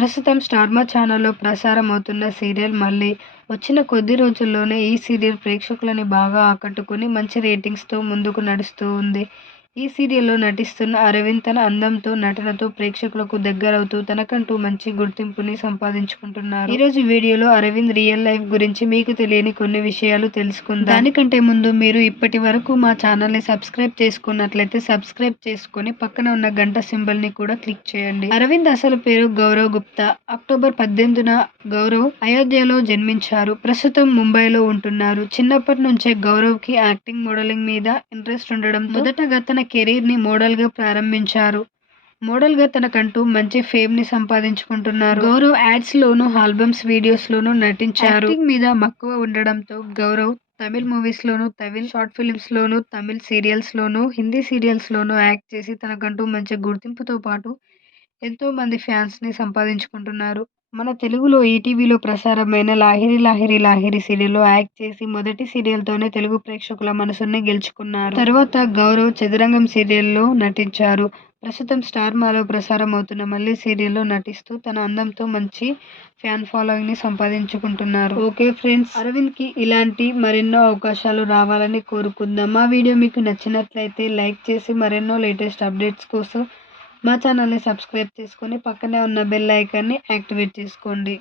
ప్రస్తుతం స్టార్ మా ఛానల్లో ప్రసారం అవుతున్న సీరియల్ మళ్ళీ వచ్చిన కొద్ది రోజుల్లోనే ఈ సీరియల్ ప్రేక్షకులని బాగా ఆకట్టుకుని మంచి రేటింగ్స్తో ముందుకు నడుస్తూ ఉంది. ఈ సీరియల్లో నటిస్తున్న అరవింద్ తన అందంతో, నటనతో ప్రేక్షకులకు దగ్గరవుతూ తనకంటూ మంచి గుర్తింపుని సంపాదించుకుంటున్నారు. ఈరోజు వీడియోలో అరవింద్ రియల్ లైఫ్ గురించి మీకు తెలియని కొన్ని విషయాలు తెలుసుకుందాం. దానికంటే ముందు మీరు ఇప్పటి వరకు మా ఛానల్ని సబ్స్క్రైబ్ చేసుకున్నట్లయితే సబ్స్క్రైబ్ చేసుకుని పక్కన ఉన్న గంట సింబల్ని కూడా క్లిక్ చేయండి. అరవింద్ అసలు పేరు గౌరవ్ గుప్తా. అక్టోబర్ 18న గౌరవ్ అయోధ్యలో జన్మించారు. ప్రస్తుతం ముంబైలో ఉంటున్నారు. చిన్నప్పటి నుంచే గౌరవ్కి యాక్టింగ్, మోడలింగ్ మీద ఇంట్రెస్ట్ ఉండడంతో మొదటగా తన కెరీర్ ని మోడల్ గా ప్రారంభించారు. మోడల్ గా తనకంటూ మంచి ఫేమ్ ని సంపాదించుకుంటున్నారు. గౌరవ్ యాడ్స్ లోను, ఆల్బమ్స్, వీడియోస్ లోను నటించారు. యాక్టింగ్ మీద మక్కువ ఉండడంతో గౌరవ్ తమిళ్ మూవీస్ లోను, తమిళ్ షార్ట్ ఫిల్మ్స్ లోను, తమిళ్ సీరియల్స్ లోను, హిందీ సీరియల్స్ లోను యాక్ట్ చేసి తనకంటూ మంచి గుర్తింపుతో పాటు ఎంతో మంది ఫ్యాన్స్ ని సంపాదించుకుంటున్నారు. మన తెలుగులో ఈటీవీలో ప్రసారమైన లాహిరి లాహిరి లాహిరి సీరియల్లో యాక్ట్ చేసి మొదటి సీరియల్తోనే తెలుగు ప్రేక్షకుల మనసుని గెలుచుకున్నారు. తర్వాత గౌరవ్ చదురంగం సీరియల్లో నటించారు. ప్రస్తుతం స్టార్ మాలో ప్రసారం అవుతున్న మళ్ళీ సీరియల్లో నటిస్తూ తన అందంతో మంచి ఫ్యాన్ ఫాలోయింగ్ ని సంపాదించుకుంటున్నారు. ఓకే ఫ్రెండ్స్, అరవింద్ కి ఇలాంటి మరెన్నో అవకాశాలు రావాలని కోరుకుందాం. మా వీడియో మీకు నచ్చినట్లయితే లైక్ చేసి మరెన్నో లేటెస్ట్ అప్డేట్స్ కోసం మా ఛానల్ని సబ్స్క్రైబ్ చేసుకొని పక్కనే ఉన్న బెల్ ఐకాన్ని యాక్టివేట్ చేసుకోండి.